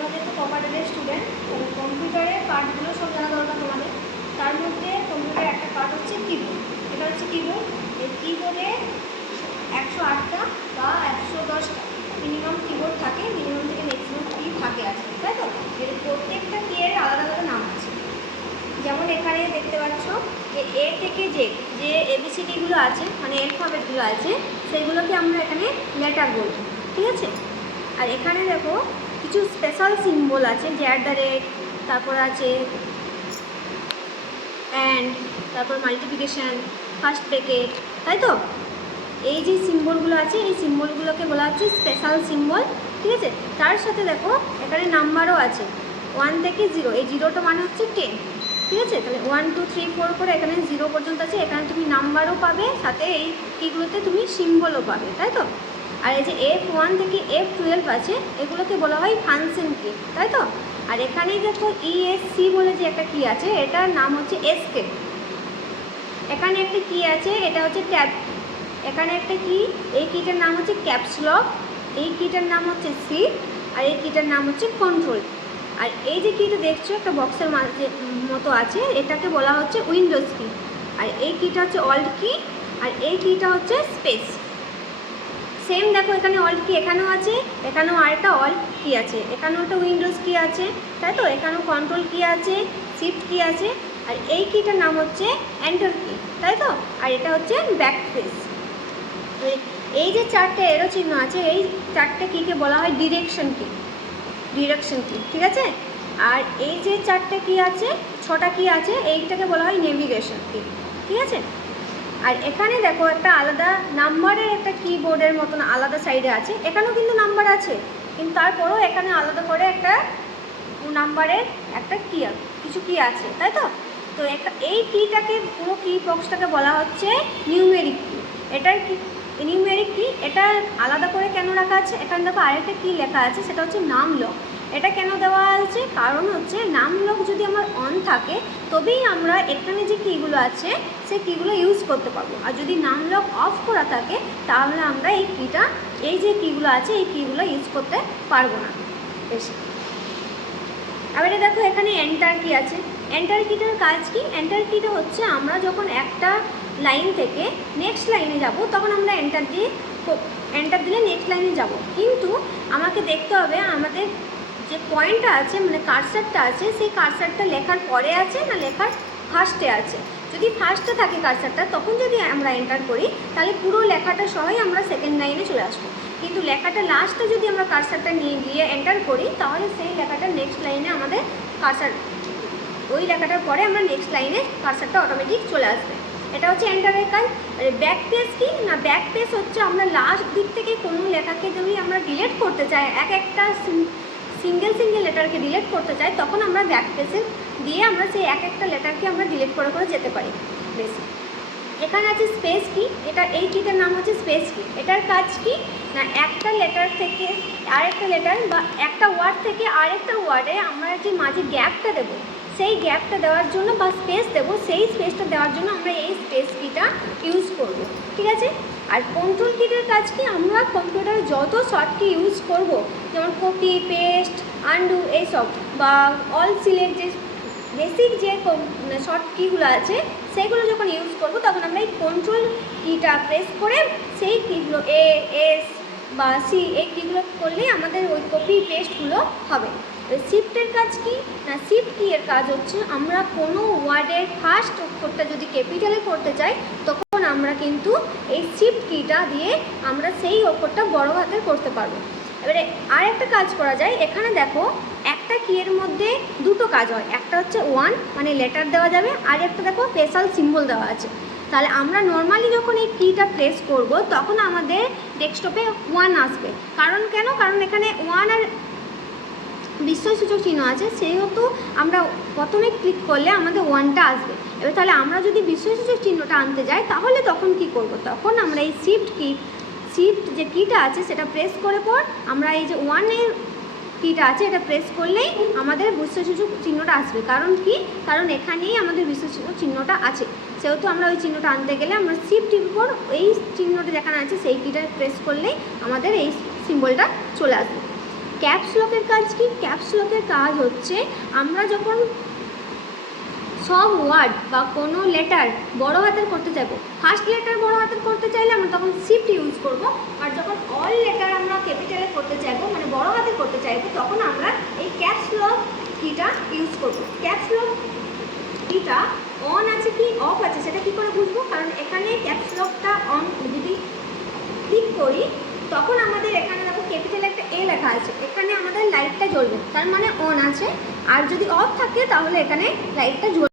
তোমরা যেহেতু কম্পিউটারের স্টুডেন্ট, কম্পিউটারের পার্টগুলো সব জানা দরকার তোমাদের। তার মধ্যে কম্পিউটারের একটা পার্ট হচ্ছে কিবোর্ড। এটা হচ্ছে কিবোর্ড। এই কিবোর্ডে 108টা বা 110টা মিনিমাম কিবোর্ড থাকে, মিনিমাম থেকে ম্যাক্সিমাম কি থাকে আছে, তাই তো? এর প্রত্যেকটা কিয়ের আলাদা আলাদা নাম আছে। যেমন এখানে দেখতে পাচ্ছ যে এ থেকে জেড যে এবিসিডিগুলো আছে, মানে অ্যালফাবেটগুলো আছে, সেগুলোকে আমরা এখানে লেটার বলবো, ঠিক আছে? আর এখানে দেখো কিছু স্পেশাল সিম্বল আছে, যে অ্যাট দ্য রেট, তারপর আছে অ্যান্ড, তারপর মাল্টিপ্লিকেশান, ফার্স্ট ব্র্যাকেট, তাই তো? এই যে সিম্বলগুলো আছে, এই সিম্বলগুলোকে বলা হচ্ছে স্পেশাল সিম্বল, ঠিক আছে? তার সাথে দেখো এখানে নাম্বারও আছে 1 থেকে 0। এই 0টা মানে হচ্ছে 10, ঠিক আছে? তাহলে 1 2 3 4 করে এখানে 0 পর্যন্ত আছে। এখানে তুমি নাম্বারও পাবে, সাথে এই কিগুলোতে তুমি সিম্বলও পাবে, তাই তো? আর এই যে F1 থেকে F12 আছে, এগুলোকে বলা হয় ফাংশন কি, তাই তো? আর এখানেই দেখো ESC বলে যে একটা কি আছে, এটার নাম হচ্ছে এসকেপ। এখানে একটা কি আছে, এটা হচ্ছে ট্যাব। এখানে একটা কি, এই কিটার নাম হচ্ছে ক্যাপস লক, এই কিটার নাম হচ্ছে শিফট, আর এই কিটার নাম হচ্ছে কন্ট্রোল। আর এই যে কিটা দেখছো একটা বক্সের মাঝে মতো আছে, এটাকে বলা হচ্ছে উইন্ডোজ কি। আর এই কিটা হচ্ছে অল্ট কি, আর এই কিটা হচ্ছে স্পেস। সেম দেখো এখানে অল্ট কি এখানেও আছে, এখানেও আরেকটা অল্ট কি আছে, এখানেও একটা উইন্ডোজ কি আছে, তাই তো? এখানেও কন্ট্রোল কি আছে, শিফট কি আছে, আর এই কিটার নাম হচ্ছে এন্টার কি, তাই তো? আর এটা হচ্ছে ব্যাক স্পেস। এই যে চারটে এরো চিহ্ন আছে, এই চারটে কিকে বলা হয় ডিরেকশন কি, ডিরেকশন কি, ঠিক আছে? আর এই যে চারটে কি আছে, 6টা কি আছে, এইটাকে বলা হয় নেভিগেশন কি, ঠিক আছে? আর এখানে দেখো একটা আলাদা নাম্বারের একটা কিবোর্ডের মতন আলাদা সাইডে আছে, এখানেও কিন্তু নাম্বার আছে, কিন্তু তারপরেও এখানে আলাদা করে একটা নাম্বারের একটা কি কিছু কি আছে, তাই তো? তো এই কিটাকে, পুরো কি বক্সটাকে বলা হচ্ছে নিউমেরিক কি। এটার কি নিউমেরিক কি, এটা আলাদা করে কেন রাখা আছে? এখানে দেখো আরেকটা কি লেখা আছে, সেটা হচ্ছে নাম লক। এটা কেন দেওয়া আছে? কারণ হচ্ছে নাম লক যদি আমার অন থাকে তবেই আমরা এখানে যে কিগুলো আছে সেই কিগুলো ইউজ করতে পারবো, আর যদি নাম লক অফ করা থাকে তাহলে আমরা এই কিটা, এই যে কিগুলো আছে এই কিগুলো ইউজ করতে পারবো না বেশি। এবারে দেখো এখানে এন্টার কি আছে। এন্টার কিটার কাজ কি? এন্টার কিটা হচ্ছে আমরা যখন একটা লাইন থেকে নেক্সট লাইনে যাব তখন আমরা এন্টার দিলে নেক্সট লাইনে যাব, কিন্তু আমাকে দেখতে হবে আমাদের যে পয়েন্টটা আছে, মানে কার্সারটা আছে, সেই কার্সারটা লেখার পরে আছে না লেখার ফার্স্টে আছে। যদি ফার্স্টে থাকে কার্সারটা, তখন যদি আমরা এন্টার করি তাহলে পুরো লেখাটা সহই আমরা সেকেন্ড লাইনে চলে আসবো। কিন্তু লেখাটা লাস্টে যদি আমরা কার্সারটা নিয়ে গিয়ে এন্টার করি তাহলে সেই লেখাটা নেক্সট লাইনে আমাদের কার্সার, ওই লেখাটার পরে আমরা নেক্সট লাইনে কার্সারটা অটোমেটিক চলে আসবে। এটা হচ্ছে এন্টারের কাজ। আর ব্যাক পেজ কি না, ব্যাক পেজ হচ্ছে আমরা লাস্ট দিক থেকে কোনো লেখাকে যদি আমরা ডিলিট করতে চাই, একটা সিঙ্গেল লেটারকে ডিলিট করতে চাই, তখন আমরা ব্যাক পেজে দিয়ে আমরা সেই একটা লেটারকে আমরা ডিলিট করে করে যেতে পারি বেশি। এখানে আছে স্পেস কি, এটা এই কিটার নাম হচ্ছে স্পেস কি। এটার কাজ কি না, একটা লেটার থেকে আরেকটা লেটার বা একটা ওয়ার্ড থেকে আরেকটা ওয়ার্ডে আমরা যে মাঝে গ্যাপটা দেবো, সেই গ্যাপটা দেওয়ার জন্য বা স্পেস দেবো, সেই স্পেসটা দেওয়ার জন্য আমরা এই স্পেস কিটা ইউজ করব, ঠিক আছে? আর কন্ট্রোল কিটার কাজ কি, আমরা কম্পিউটারে যত শর্ট কি ইউজ করব, যেমন কপি, পেস্ট, আনডু, এইসব, বা অল সিলেক্ট, যে বেসিক যে শর্ট কিগুলো আছে সেইগুলো যখন ইউজ করব তখন আমরা এই কন্ট্রোল কিটা প্রেস করে সেই কিগুলো এস বা সি, এই কিগুলো করলেই আমাদের ওই কপি পেস্টগুলো হবে। শিফটের কাজ কি না, শিফট কি এর কাজ হচ্ছে আমরা কোনো ওয়ার্ডের ফার্স্ট অক্ষরটা যদি ক্যাপিটালে করতে চাই তখন আমরা কিন্তু এই শিফট কিটা দিয়ে আমরা সেই অক্ষরটা বড় হাতের করতে পারবো। এবারে আর একটা কাজ করা যায়, এখানে দেখো একটা কিয়ের মধ্যে দুটো কাজ হয়, একটা হচ্ছে ওয়ান মানে লেটার দেওয়া যাবে, আর একটা দেখো স্পেশাল সিম্বল দেওয়া আছে। তাহলে আমরা নর্মালি যখন এই কিটা প্রেস করব তখন আমাদের ডেস্কটপে ওয়ান আসবে। কারণ কেন? কারণ এখানে ওয়ান আর বিস্ময়সূচক চিহ্ন আছে, সেহেতু আমরা প্রথমে ক্লিক করলে আমাদের ওয়ানটা আসবে। এবার তাহলে আমরা যদি বিস্ময়সূচক চিহ্নটা আনতে যাই তাহলে তখন কি করব? তখন আমরা এই শিফট যে কিটা আছে সেটা প্রেস করে পর আমরা এই যে ওয়ানের কিটা আছে এটা প্রেস করলেই আমাদের বিস্ময়সূচক চিহ্নটা আসবে। কারণ কি? কারণ এখানেই আমাদের বিস্ময়সূচক চিহ্নটা আছে, সেহেতু আমরা ওই চিহ্নটা আনতে গেলে আমরা শিফটের উপর এই চিহ্নটা যেখানে আছে সেই কিটা প্রেস করলেই আমাদের এই সিম্বলটা চলে আসবে। ক্যাপস লকের কাজ কি? ক্যাপস লকের কাজ হচ্ছে আমরা যখন সব ওয়ার্ড বা কোনো লেটার বড় হাতের করতে চাইবো, ফার্স্ট লেটার বড় হাতের করতে চাইলে আমরা তখন শিফট ইউজ করব, আর যখন অল লেটার আমরা ক্যাপিটালে করতে চাইবো মানে বড় হাতে করতে চাইবো তখন আমরা এই ক্যাপস লক কিটা ইউজ করব। ক্যাপস লক কিটা অন আছে কি অফ আছে সেটা কী করে বুঝবো? কারণ এখানে ক্যাপস লকটা অন যদি ক্লিক করি তখন আমাদের এখানে দেখো ক্যাপিটাল একটা এ লেখা আছে, এখানে আমাদের লাইটটা জ্বলবে, তার মানে অন আছে। আর যদি অফ থাকে তাহলে এখানে লাইটটা জ্বলবে।